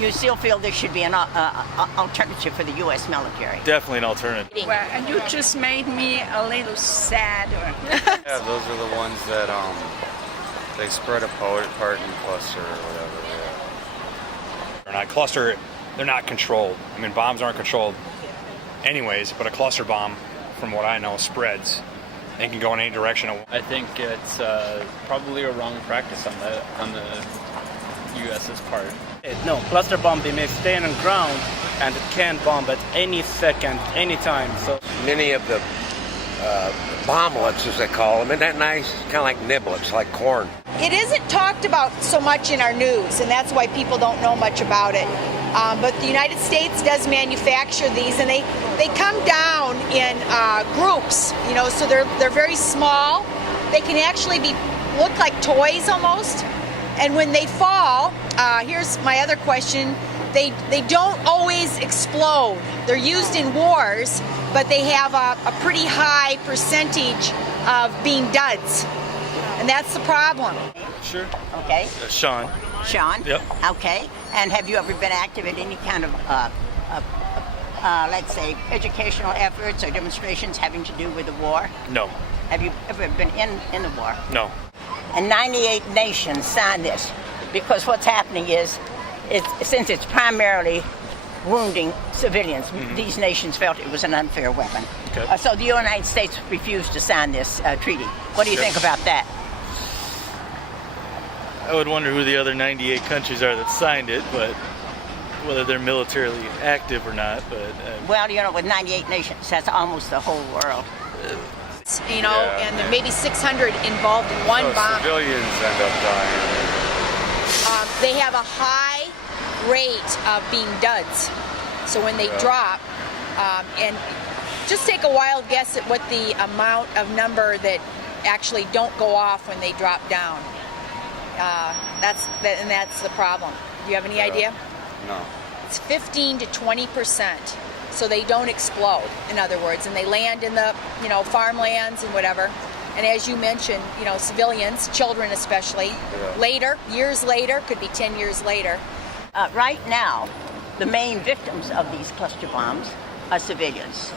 You still feel there should be an alternative for the U.S. military? Definitely an alternative. Well, and you just made me a little sad. Yeah, those are the ones that they spread apart in cluster or whatever. Yeah. They're not cluster. They're not controlled. I mean, bombs aren't controlled anyways, but a cluster bomb, from what I know, spreads and can go in any direction. I think it's probably a wrong practice on the U.S.'s part. No, cluster bomb, they may stay on the ground and it can bomb at any second, any time. So many of the bomblets, as they call them, isn't that nice? It's kind of like niblets, like corn. It isn't talked about so much in our news, and that's why people don't know much about it. But the United States does manufacture these, and they come down in groups, so they're very small. They can actually look like toys almost. And when they fall, here's my other question, they don't always explode. They're used in wars, but they have a pretty high percentage of being duds. And that's the problem. Sure. Okay. Sean. Sean? Yep. Okay. And have you ever been active in any kind of, let's say, educational efforts or demonstrations having to do with the war? No. Have you ever been in the war? No. And 98 nations signed this because what's happening is, since it's primarily wounding civilians, these nations felt it was an unfair weapon. Okay. So the United States refused to sign this treaty. What do you think about that? I would wonder who the other 98 countries are that signed it, but whether they're militarily active or not. But well, with 98 nations, that's almost the whole world. And there may be 600 involved in one bomb. Civilians end up dying. They have a high rate of being duds. So when they drop, and just take a wild guess at what the amount of number that actually don't go off when they drop down. That's the problem. Do you have any idea? No. It's 15 to 20%. So they don't explode, in other words, and they land in the, farmlands and whatever. And as you mentioned, civilians, children especially, later, years later, could be 10 years later. Right now, the main victims of these cluster bombs are civilians.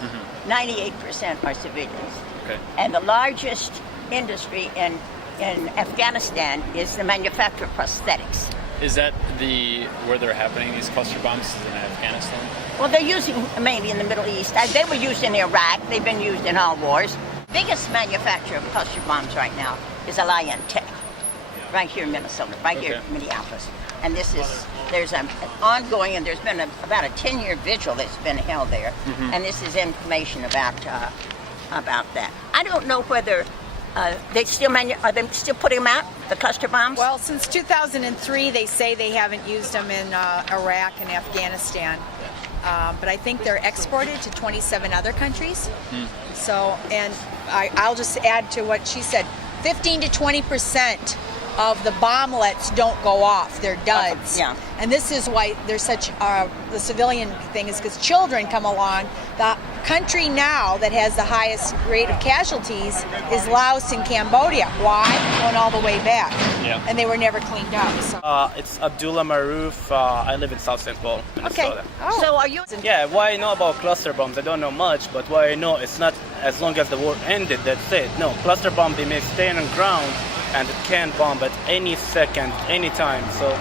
98% are civilians. Okay. And the largest industry in Afghanistan is the manufacture of prosthetics. Is that where they're happening, these cluster bombs, is in Afghanistan? Well, they're using maybe in the Middle East. They were used in Iraq. They've been used in all wars. Biggest manufacturer of cluster bombs right now is Alliant Tech, right here in Minnesota, right here in Minneapolis. And there's an ongoing, and there's been about a 10-year vigil that's been held there. And this is information about that. I don't know whether are they still putting them out, the cluster bombs? Well, since 2003, they say they haven't used them in Iraq and Afghanistan. But I think they're exported to 27 other countries. So, and I'll just add to what she said, 15 to 20% of the bomblets don't go off. They're duds. Yeah. And this is why there's such, the civilian thing is because children come along. The country now that has the highest rate of casualties is Laos and Cambodia. Why? Going all the way back. Yeah. And they were never cleaned up. So. It's Abdullah Maroof. I live in South St. Paul, Minnesota. Okay. Oh. So are you? Yeah, what I know about cluster bombs, I don't know much, but what I know, it's not as long as the war ended, that's it. No, cluster bomb, they may stay on the ground and it can bomb at any second, any time. So,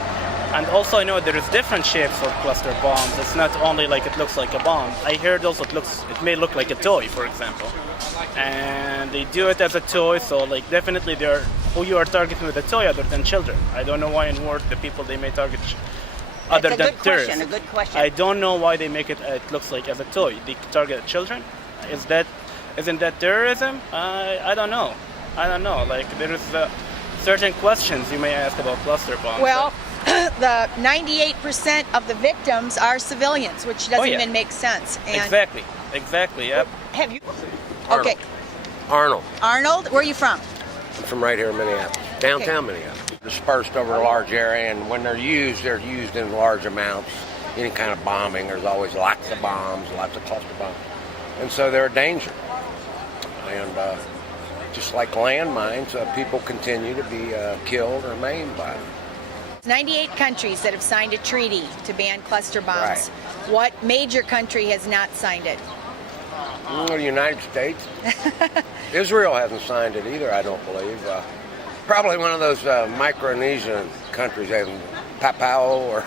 and also I know there is different shapes of cluster bombs. It's not only like it looks like a bomb. I heard also it may look like a toy, for example. And they do it as a toy, so like definitely who you are targeting with a toy other than children. I don't know why in war the people they may target other than terrorists. A good question. I don't know why they make it looks like as a toy. They target children. Isn't that terrorism? I don't know. Like there is certain questions you may ask about cluster bombs. Well, the 98% of the victims are civilians, which doesn't even make sense. And Exactly. Yep. have you? Arnold. Okay. Arnold. Where are you from? I'm from right here in Minneapolis, downtown Minneapolis. Dispersed over a large area, and when they're used in large amounts. Any kind of bombing, there's always lots of bombs, lots of cluster bombs. And so they're a danger. And just like landmines, people continue to be killed or maimed by them. 98 countries that have signed a treaty to ban cluster bombs. Right. What major country has not signed it? The United States. Israel hasn't signed it either, I don't believe. Probably one of those Micronesian countries, Papua, or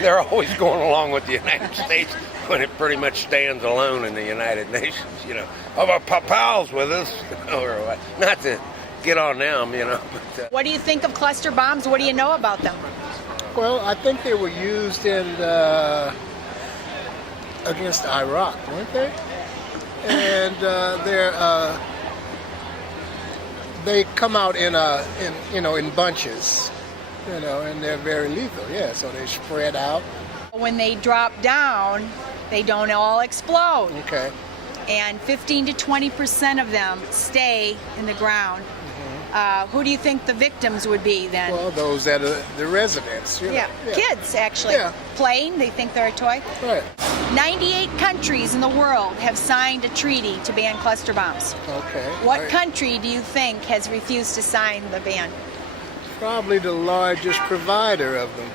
they're always going along with the United States when it pretty much stands alone in the United Nations. You know, oh, but Papua's with us, or what? Not to get on them, you know. But, What do you think of cluster bombs? What do you know about them? Well, I think they were used in against Iraq, weren't they? And they come out in bunches, and they're very lethal. Yeah, so they spread out. When they drop down, they don't all explode. Okay. And 15 to 20% of them stay in the ground. Who do you think the victims would be then? Well, those that are the residents. Yeah, kids actually. Yeah. Playing, they think they're a toy. Right. 98 countries in the world have signed a treaty to ban cluster bombs. Okay. What country do you think has refused to sign the ban? Probably the largest provider of them.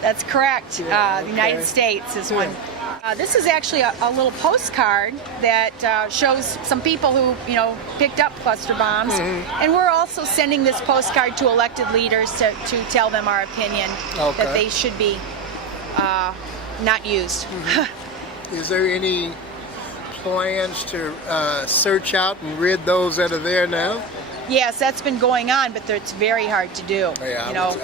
That's correct. Yeah, The United States is one. This is actually a little postcard that shows some people who, picked up cluster bombs. And we're also sending this postcard to elected leaders to tell them our opinion that they should be not used. Is there any plans to search out and rid those that are there now? Yes, that's been going on, but it's very hard to do. Yeah,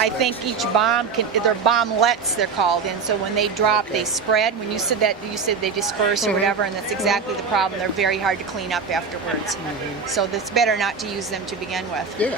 I think each bomb they're bomblets they're called, and so when they drop, they spread. When you said that, you said they disperse or whatever, and that's exactly the problem. They're very hard to clean up afterwards. So it's better not to use them to begin with. Yeah.